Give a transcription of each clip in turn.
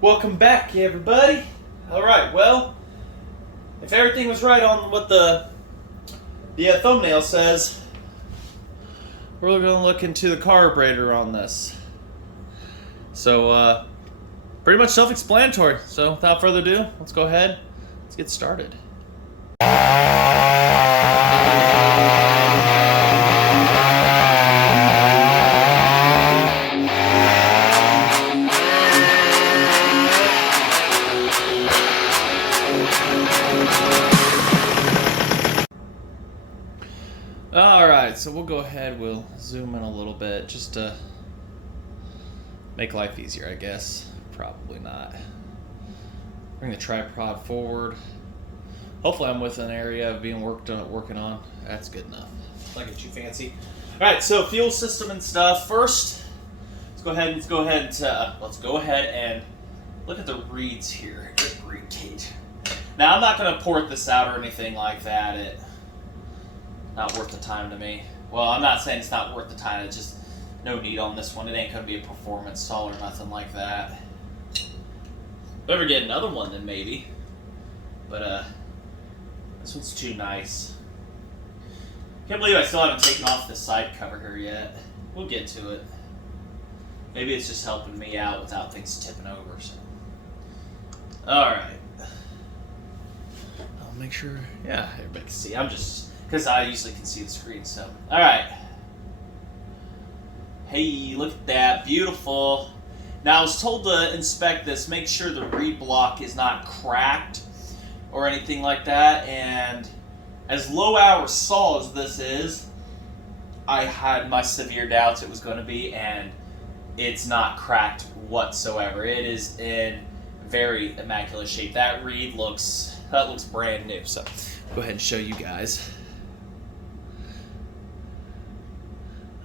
Welcome back, everybody. Alright, well, if everything was right on what the thumbnail says, we're going to look into the carburetor on this. So, pretty much self-explanatory. So, without further ado, let's go ahead. Let's get started. Alright, so we'll go ahead, we'll zoom in a little bit just to make life easier, I guess. Probably not. Bring the tripod forward. Hopefully I'm within an area of being working on. That's good enough. Not get too fancy. Alright, so fuel system and stuff. First, let's go ahead and look at the reeds here. Good reed gauge. Now I'm not going to port this out or anything like that. Not worth the time to me. Well, I'm not saying it's not worth the time. It's just no need on this one. It ain't going to be a performance stall or nothing like that. If I ever get another one, then maybe. But this one's too nice. Can't believe I still haven't taken off the side cover here yet. We'll get to it. Maybe it's just helping me out without things tipping over. So, all right. I'll make sure. Yeah, everybody can see. I'm just. Because I usually can see the screen, so. Alright. Hey, look at that. Beautiful. Now, I was told to inspect this, make sure the reed block is not cracked or anything like that, and as low hour saw as this is, I had my severe doubts it was going to be, and it's not cracked whatsoever. It is in very immaculate shape. That reed looks brand new, so go ahead and show you guys.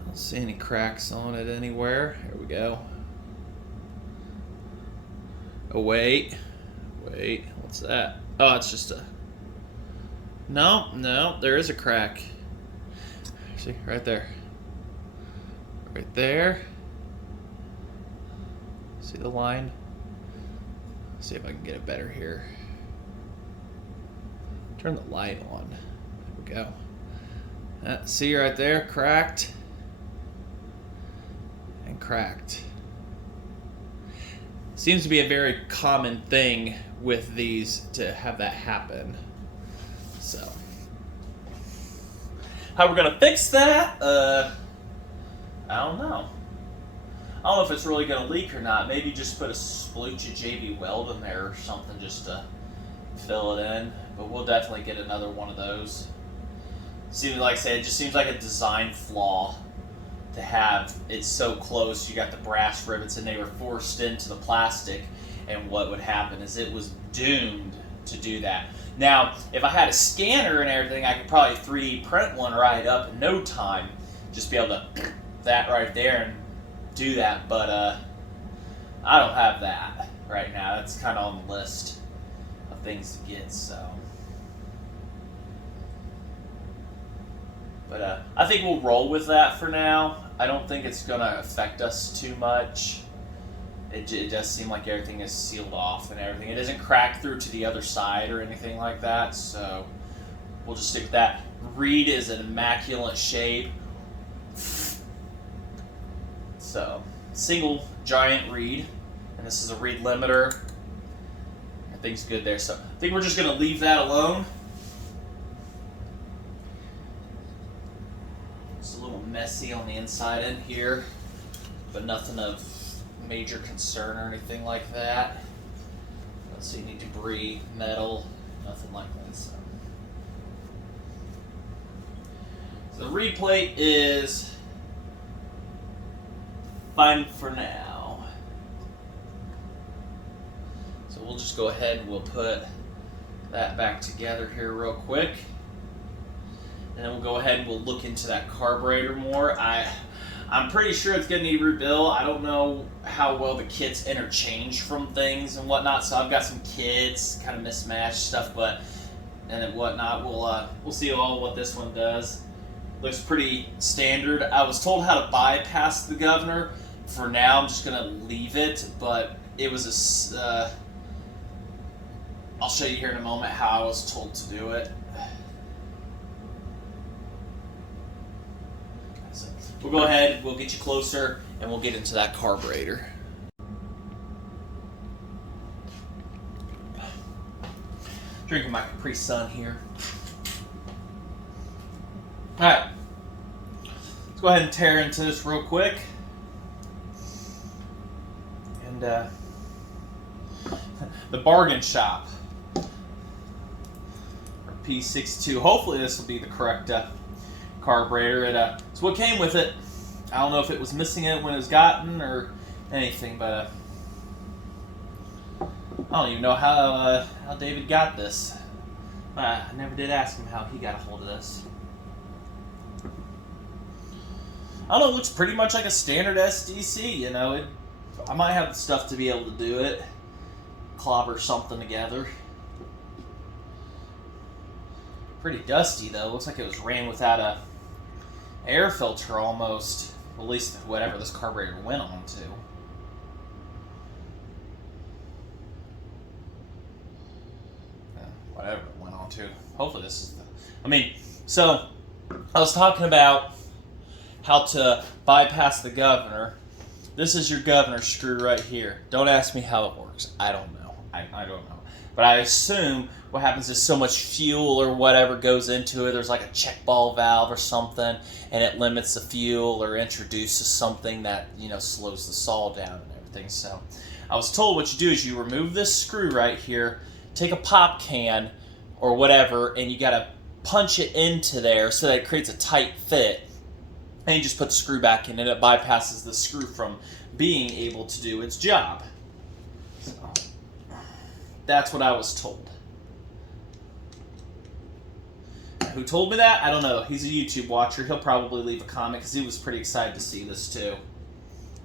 Don't see any cracks on it anywhere. Here we go. Oh, wait, what's that? Oh, it's just a... No, there is a crack. See, right there. Right there. See the line? See if I can get it better here. Turn the light on. There we go. See right there, cracked. Cracked. Seems to be a very common thing with these to have that happen. So, how we're gonna fix that? I don't know. I don't know if it's really gonna leak or not. Maybe just put a splooch of JB Weld in there or something just to fill it in. But we'll definitely get another one of those. Seems like I said, it just seems like a design flaw. To have it so close, you got the brass rivets and they were forced into the plastic, and what would happen is it was doomed to do that. Now, if I had a scanner and everything, I could probably 3D print one right up in no time, just be able to that right there and do that, but I don't have that right now. That's kind of on the list of things to get, so. But I think we'll roll with that for now. I don't think it's going to affect us too much. It does seem like everything is sealed off and everything. It isn't cracked through to the other side or anything like that, so we'll just stick with that. Reed is an immaculate shape. So, single giant reed, and this is a reed limiter. Everything's good there, so I think we're just going to leave that alone. Messy on the inside in here, but nothing of major concern or anything like that. Don't see any debris, metal, nothing like that. So the reed plate is fine for now. So we'll just go ahead and we'll put that back together here real quick. And then we'll go ahead and we'll look into that carburetor more. I'm pretty sure it's going to need rebuild. I don't know how well the kits interchange from things and whatnot. So I've got some kits, kind of mismatched stuff, and whatnot. We'll see what this one does. Looks pretty standard. I was told how to bypass the governor, for now, I'm just gonna leave it, but it was a, I'll show you here in a moment how I was told to do it. So we'll go ahead, we'll get you closer, and we'll get into that carburetor. Drinking my Capri Sun here. Alright, let's go ahead and tear into this real quick. And the bargain shop, or P62. Hopefully this will be the correct carburetor. It's what came with it. I don't know if it was missing it when it was gotten or anything, but I don't even know how David got this. I never did ask him how he got a hold of this. I don't know, it looks pretty much like a standard SDC, you know. I might have the stuff to be able to do it. Clobber something together. Pretty dusty though. Looks like it was ran without a air filter almost. At least whatever this carburetor went on to. Whatever it went on to. Hopefully this is the... so I was talking about how to bypass the governor. This is your governor screw right here. Don't ask me how it works. I don't know. I don't know. But I assume what happens is so much fuel or whatever goes into it. There's like a check ball valve or something, and it limits the fuel or introduces something that, you know, slows the saw down and everything. So I was told what you do is you remove this screw right here, take a pop can or whatever, and you got to punch it into there so that it creates a tight fit. And you just put the screw back in, and it bypasses the screw from being able to do its job. So, that's what I was told. Who told me that? I don't know. He's a YouTube watcher. He'll probably leave a comment because he was pretty excited to see this too.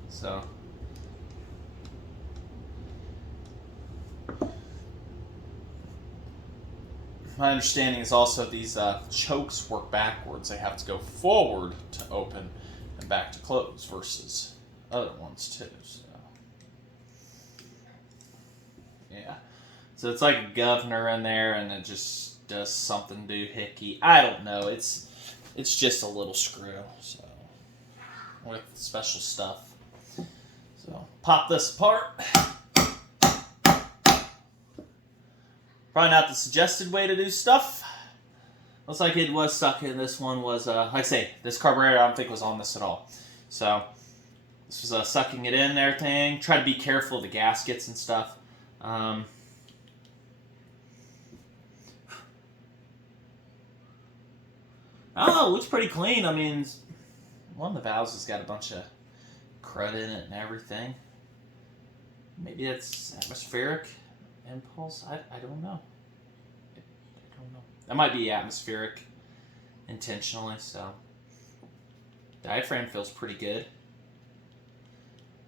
So, my understanding is also these chokes work backwards. They have to go forward to open and back to close versus other ones too. So, yeah. So it's like a governor in there, and it just does something doohickey. I don't know. It's just a little screw. So with special stuff. So pop this apart. Probably not the suggested way to do stuff. Looks like it was stuck in. This one was, like I say, this carburetor I don't think was on this at all. So this was sucking it in and everything. Try to be careful of the gaskets and stuff. I don't know, it looks pretty clean. I mean, one of the valves has got a bunch of crud in it and everything. Maybe it's atmospheric impulse. I don't know. I don't know. That might be atmospheric intentionally. So diaphragm feels pretty good.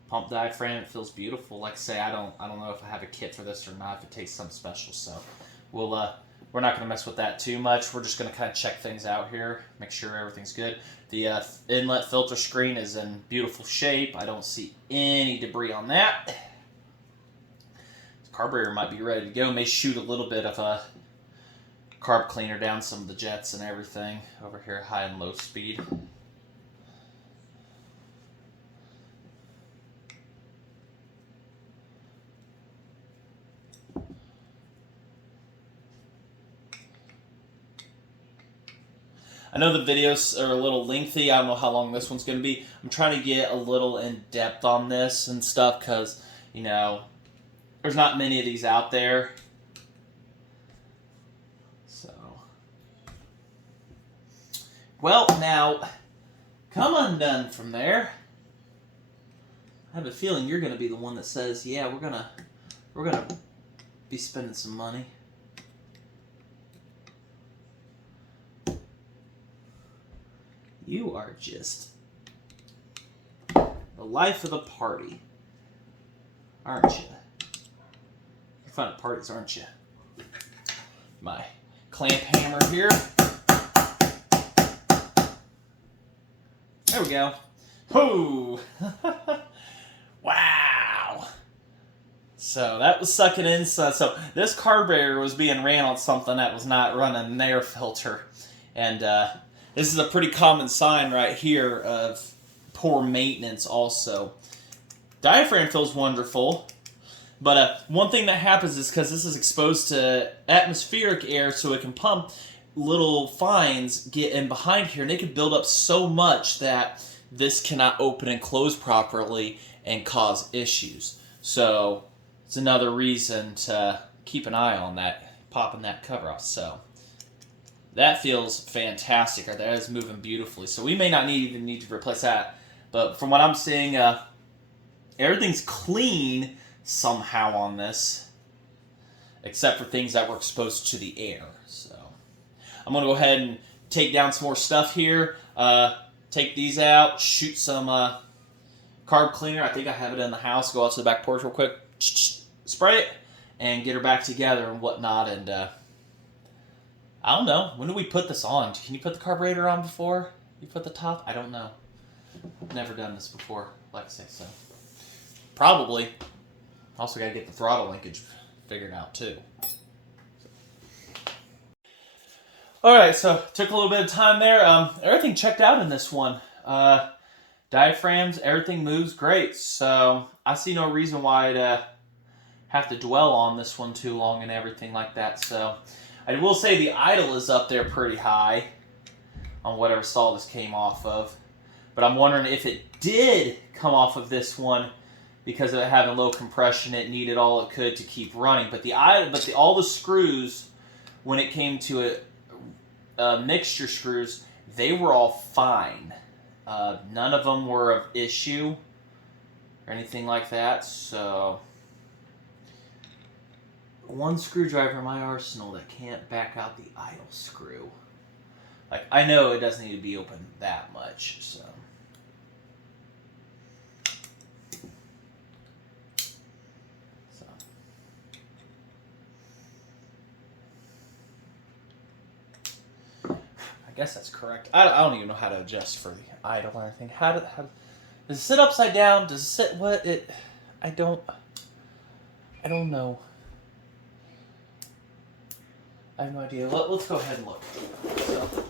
Pump diaphragm, it feels beautiful. Like I say, I don't know if I have a kit for this or not. If it takes something special, so we're not going to mess with that too much. We're just going to kind of check things out here, make sure everything's good. The inlet filter screen is in beautiful shape. I don't see any debris on that. Carburetor might be ready to go. May shoot a little bit of a carb cleaner down some of the jets and everything over here, high and low speed. I know the videos are a little lengthy. I don't know how long this one's going to be. I'm trying to get a little in depth on this and stuff because, you know, there's not many of these out there. So, well, now, come undone from there. I have a feeling you're going to be the one that says, yeah, we're gonna be spending some money. You are just the life of the party, aren't you? You're fun at parties, aren't you? My clamp hammer here. There we go. Whoo! So that was sucking in. So this carburetor was being ran on something that was not running an air filter. And this is a pretty common sign right here of poor maintenance also. Diaphragm feels wonderful. But one thing that happens is because this is exposed to atmospheric air, so it can pump, little fines get in behind here, and they can build up so much that this cannot open and close properly and cause issues. So it's another reason to keep an eye on that, popping that cover off. So that feels fantastic. That is moving beautifully. So we may not even need to replace that. But from what I'm seeing, everything's clean somehow on this, except for things that were exposed to the air. So I'm going to go ahead and take down some more stuff here, take these out, shoot some carb cleaner. I think I have it in the house. Go out to the back porch real quick, spray it, and get her back together and whatnot. And I don't know, when do we put this on? Can you put the carburetor on before you put the top? I don't know. I've never done this before, like I say, so probably. Also got to get the throttle linkage figured out too. Alright, so took a little bit of time there. Everything checked out in this one. Diaphragms, everything moves great. So I see no reason why I'd have to dwell on this one too long and everything like that. So I will say the idle is up there pretty high on whatever stall this came off of. But I'm wondering if it did come off of this one, because of it having low compression, it needed all it could to keep running. But all the screws, when it came to mixture screws, they were all fine. None of them were of issue or anything like that. So one screwdriver in my arsenal that can't back out the idle screw. Like, I know it doesn't need to be open that much, so. I guess that's correct. I don't even know how to adjust for the idle or anything. How does it sit upside down? Does it sit what it? I don't know. I have no idea. Let's go ahead and look. So,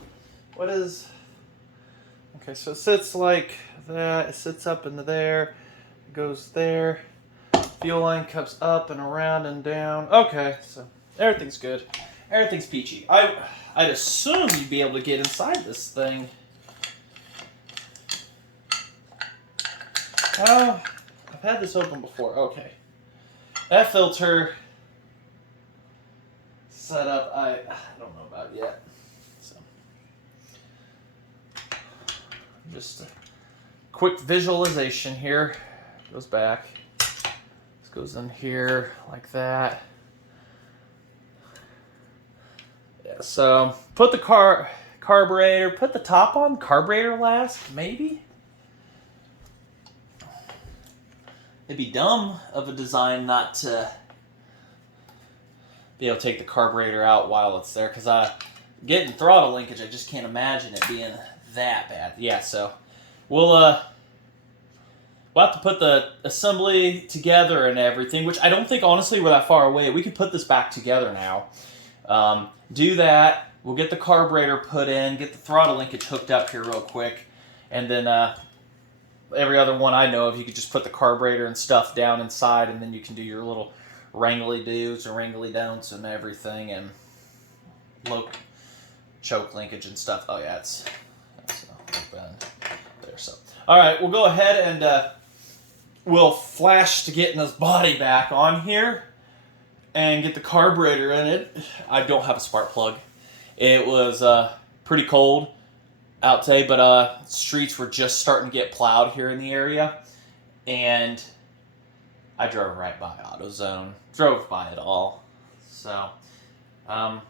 what is? Okay, so it sits like that. It sits up into there. It goes there. Fuel line comes up and around and down. Okay, so everything's good. Everything's peachy. I'd assume you'd be able to get inside this thing. Oh, I've had this open before. Okay. That filter setup, I don't know about yet. So, just a quick visualization here. Goes back. This goes in here like that. So put the carburetor, put the top on, carburetor last, maybe? It'd be dumb of a design not to be able to take the carburetor out while it's there, because getting throttle linkage, I just can't imagine it being that bad. Yeah, so we'll have to put the assembly together and everything, which I don't think, honestly, we're that far away. We can put this back together now. Do that. We'll get the carburetor put in, get the throttle linkage hooked up here real quick, and then every other one I know of, you could just put the carburetor and stuff down inside, and then you can do your little wrangly do's and wrangly don'ts and everything, and low choke linkage and stuff. Oh yeah, that's open there. So all right, we'll go ahead and we'll flash to getting this body back on here and get the carburetor in it. I don't have a spark plug. It was pretty cold out today, but streets were just starting to get plowed here in the area, and I drove right by AutoZone. Drove by it all. So don't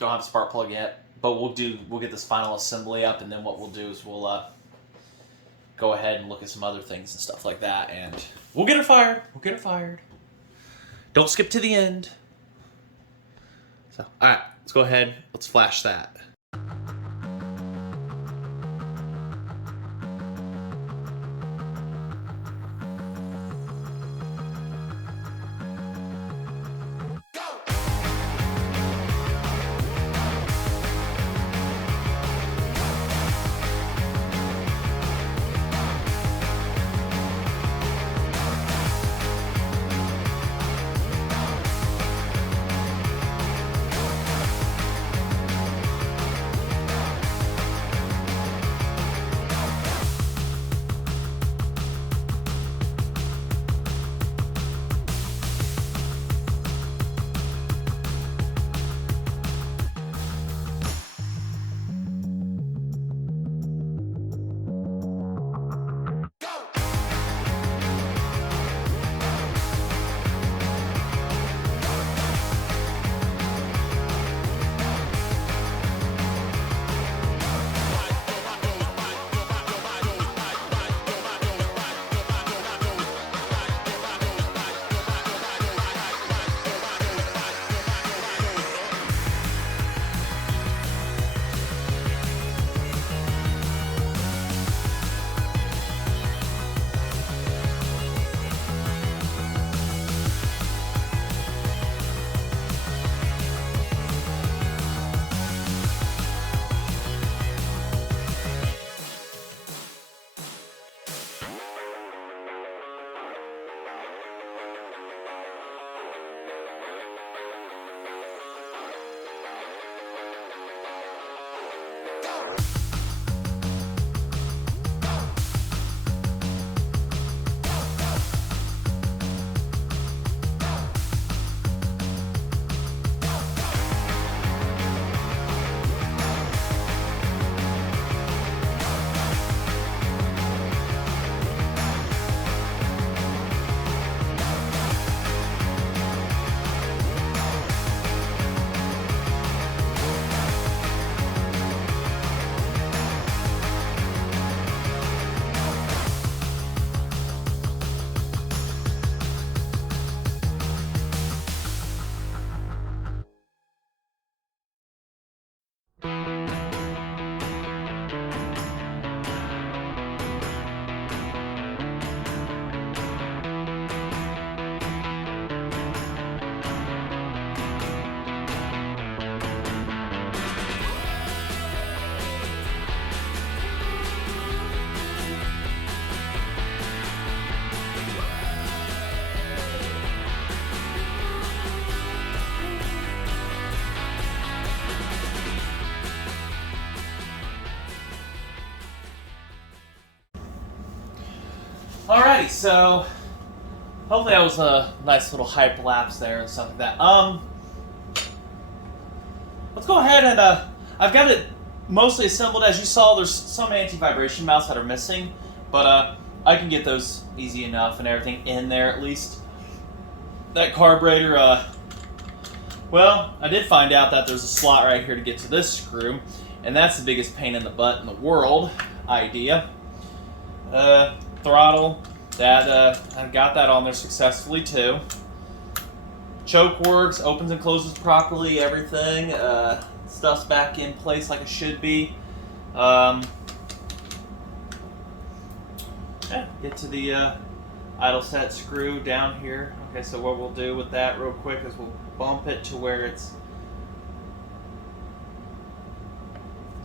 have a spark plug yet, but we'll get this final assembly up, and then what we'll do is we'll go ahead and look at some other things and stuff like that, and we'll get it fired. We'll get it fired. Don't skip to the end. So, all right, let's go ahead. Let's flash that. Alrighty, so hopefully that was a nice little hype lapse there and stuff like that. Let's go ahead and I've got it mostly assembled. As you saw, there's some anti-vibration mounts that are missing, but I can get those easy enough and everything in there at least. That carburetor, well, I did find out that there's a slot right here to get to this screw, and that's the biggest pain in the butt in the world idea. Throttle, that I got that on there successfully too. Choke works, opens and closes properly, everything. Stuff's back in place like it should be. Yeah, get to the idle set screw down here. Okay, so what we'll do with that real quick is we'll bump it to where it's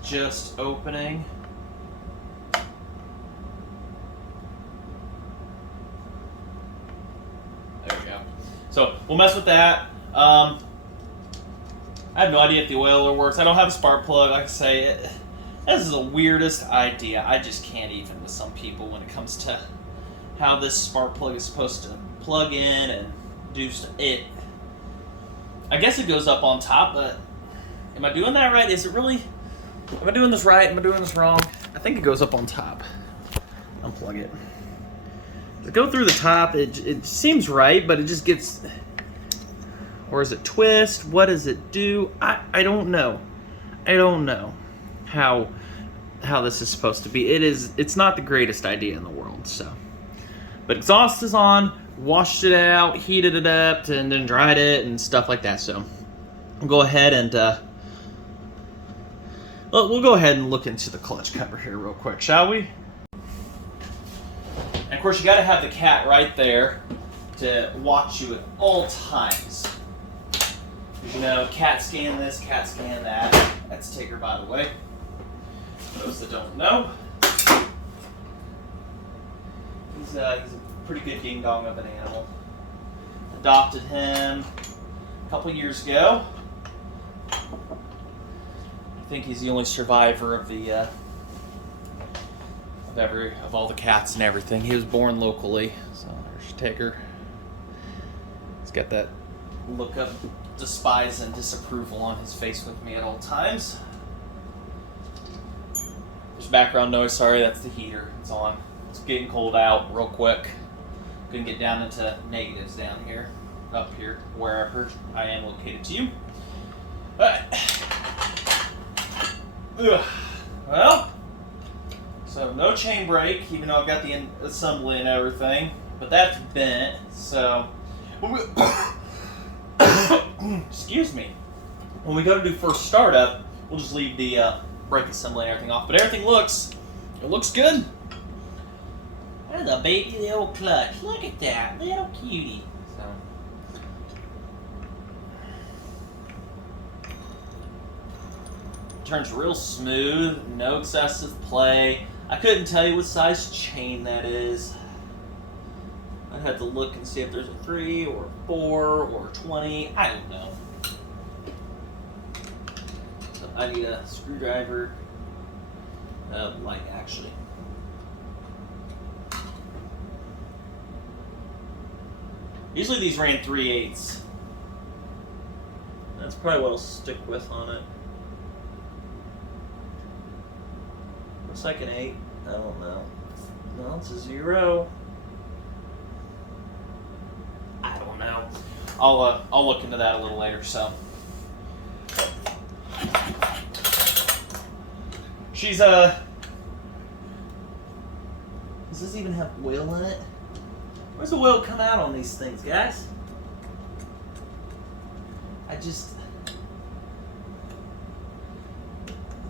just opening. There we go. So we'll mess with that. I have no idea if the oiler works. I don't have a spark plug. Like I say, this is the weirdest idea. I just can't even with some people when it comes to how this spark plug is supposed to plug in and do it. I guess it goes up on top, but am I doing that right? Is it really? Am I doing this right? Am I doing this wrong? I think it goes up on top. Unplug it. Does it go through the top? It seems right, but it just gets. Or is it twist? What does it do? I don't know. I don't know how this is supposed to be. It's not the greatest idea in the world, so. But exhaust is on, washed it out, heated it up, and then dried it and stuff like that. So we'll go ahead and we'll go ahead and look into the clutch cover here real quick, shall we? And of course, you got to have the cat right there to watch you at all times. You know, cat scan this, cat scan that. That's Tigger, by the way. For those that don't know. He's a pretty good ding-dong of an animal. Adopted him a couple years ago. I think he's the only survivor of the of all the cats and everything. He was born locally, so there's Tigger. He's got that look of despise and disapproval on his face with me at all times. There's background noise, sorry, that's the heater. It's on. It's getting cold out real quick. Gonna get down into negatives down here, up here, wherever I am located to you. Well, so no chain brake, even though I've got the assembly and everything, but that's bent, so excuse me. When we go to do first startup, we'll just leave the brake assembly and everything off, but everything looks good. There's a baby little clutch. Look at that little cutie. So. Turns real smooth, no excessive play. I couldn't tell you what size chain that is. I'd have to look and see if there's a 3 or 4 or 20. I don't know. So I need a screwdriver. Light, actually. Usually these ran 3/8. That's probably what I'll stick with on it. Looks like an 8. I don't know. No, it's a 0. I don't know. I'll look into that a little later. So she's does this even have oil in it? Where's the oil come out on these things, guys? It's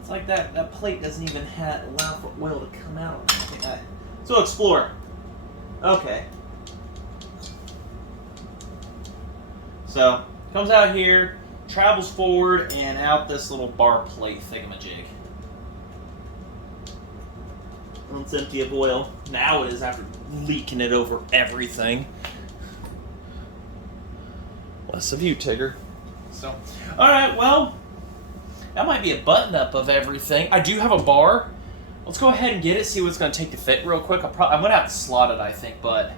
like that plate doesn't even allow for oil to come out. So Explorer. Okay. So, comes out here, travels forward, and out this little bar plate thingamajig. And it's empty of oil. Now it is after leaking it over everything. Less of you, Tigger. So, alright, well, that might be a button-up of everything. I do have a bar. let's go ahead and get it, see what it's going to take to fit real quick. I'm going to have to slot it, I think, but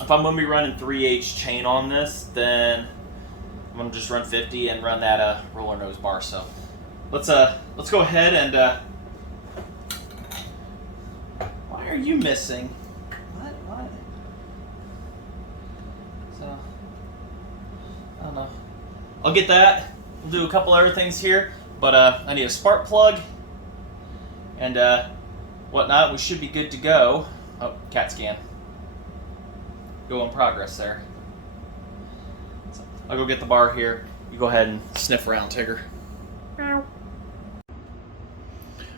if I'm going to be running 3/8 chain on this, then I'm going to just run 50 and run that roller nose bar. So let's go ahead and why are you missing? What? So I don't know. I'll get that. We'll do a couple other things here, but I need a spark plug and whatnot. We should be good to go. Oh, CAT scan. Go in progress there. So I'll go get the bar here. You go ahead and sniff around, Tigger. Meow.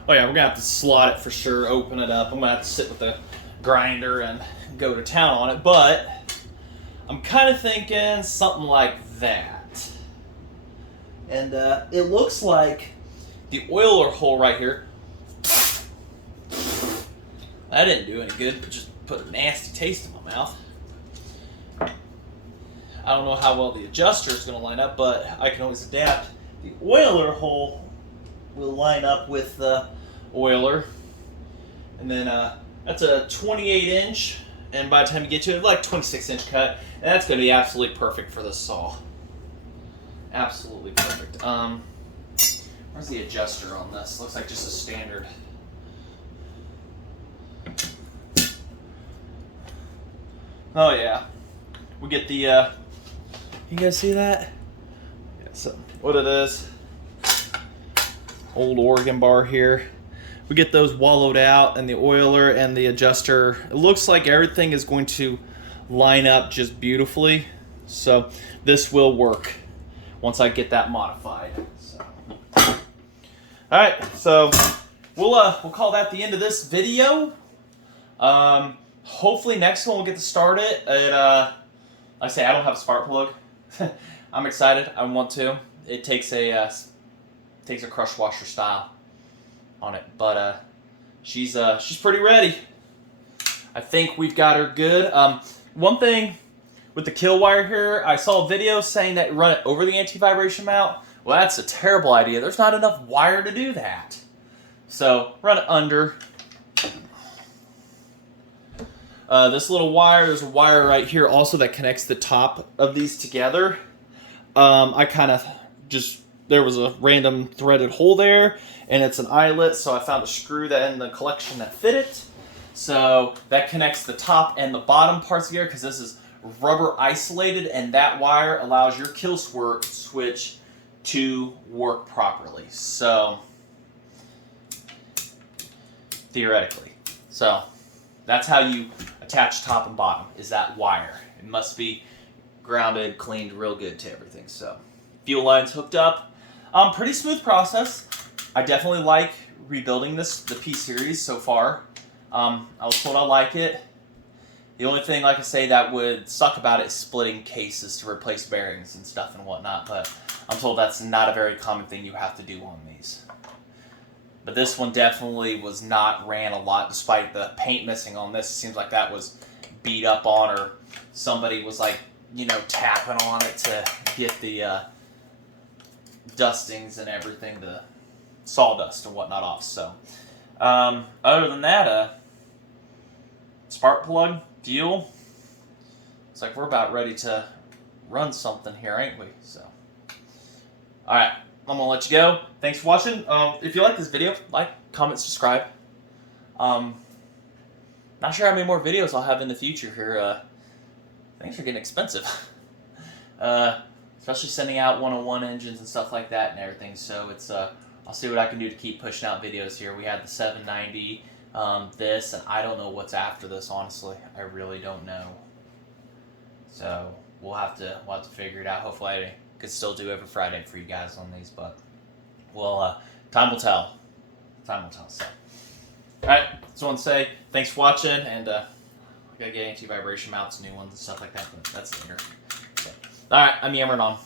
Oh yeah, we're gonna have to slot it for sure, open it up. I'm gonna have to sit with the grinder and go to town on it, but I'm kind of thinking something like that. And it looks like the oiler hole right here, that didn't do any good, but just put a nasty taste in my mouth. I don't know how well the adjuster is going to line up, but I can always adapt. The oiler hole will line up with the oiler. And then that's a 28-inch, and by the time you get to it, like 26-inch cut. And that's going to be absolutely perfect for this saw. Absolutely perfect. Where's the adjuster on this? Looks like just a standard. Oh yeah. We get the you guys see that? Yeah, so what it is. Old Oregon bar here. We get those wallowed out, and the oiler and the adjuster. It looks like everything is going to line up just beautifully. So this will work once I get that modified. So. All right, so we'll call that the end of this video. Hopefully next one we'll get to start it. Like I say, I don't have a spark plug. I'm excited. I want to. It takes a crush washer style on it, but she's pretty ready. I think we've got her good. One thing with the kill wire here, I saw a video saying that run it over the anti-vibration mount. Well, that's a terrible idea. There's not enough wire to do that. So run it under. This little wire, there's a wire right here also that connects the top of these together. I kind of just, there was a random threaded hole there, and it's an eyelet, so I found a screw that in the collection that fit it. So that connects the top and the bottom parts together, because this is rubber isolated, and that wire allows your kill switch to work properly. So, theoretically. So, that's how you attach top and bottom, is that wire. It must be grounded, cleaned real good to everything. So, fuel lines hooked up. Pretty smooth process. I definitely like rebuilding the P series so far. I was told I like it. The only thing, like I say, that would suck about it is splitting cases to replace bearings and stuff and whatnot, but I'm told that's not a very common thing you have to do on these. But this one definitely was not ran a lot, despite the paint missing on this. It seems like that was beat up on, or somebody was like, you know, tapping on it to get the dustings and everything, the sawdust and whatnot off. So, other than that, spark plug, fuel. It's like we're about ready to run something here, ain't we? So, all right. I'm going to let you go. Thanks for watching. If you like this video, like, comment, subscribe. Not sure how many more videos I'll have in the future here. Things are getting expensive. Especially sending out 101 engines and stuff like that and everything. So it's I'll see what I can do to keep pushing out videos here. We had the 790, this, and I don't know what's after this, honestly. I really don't know. So we'll have to figure it out. Hopefully I could still do every Friday for you guys on these, but well, time will tell. Time will tell. So, all right. Just want to say thanks for watching, and I gotta get anti-vibration mounts, new ones, and stuff like that. But that's later. So, all right. I'm yammering on.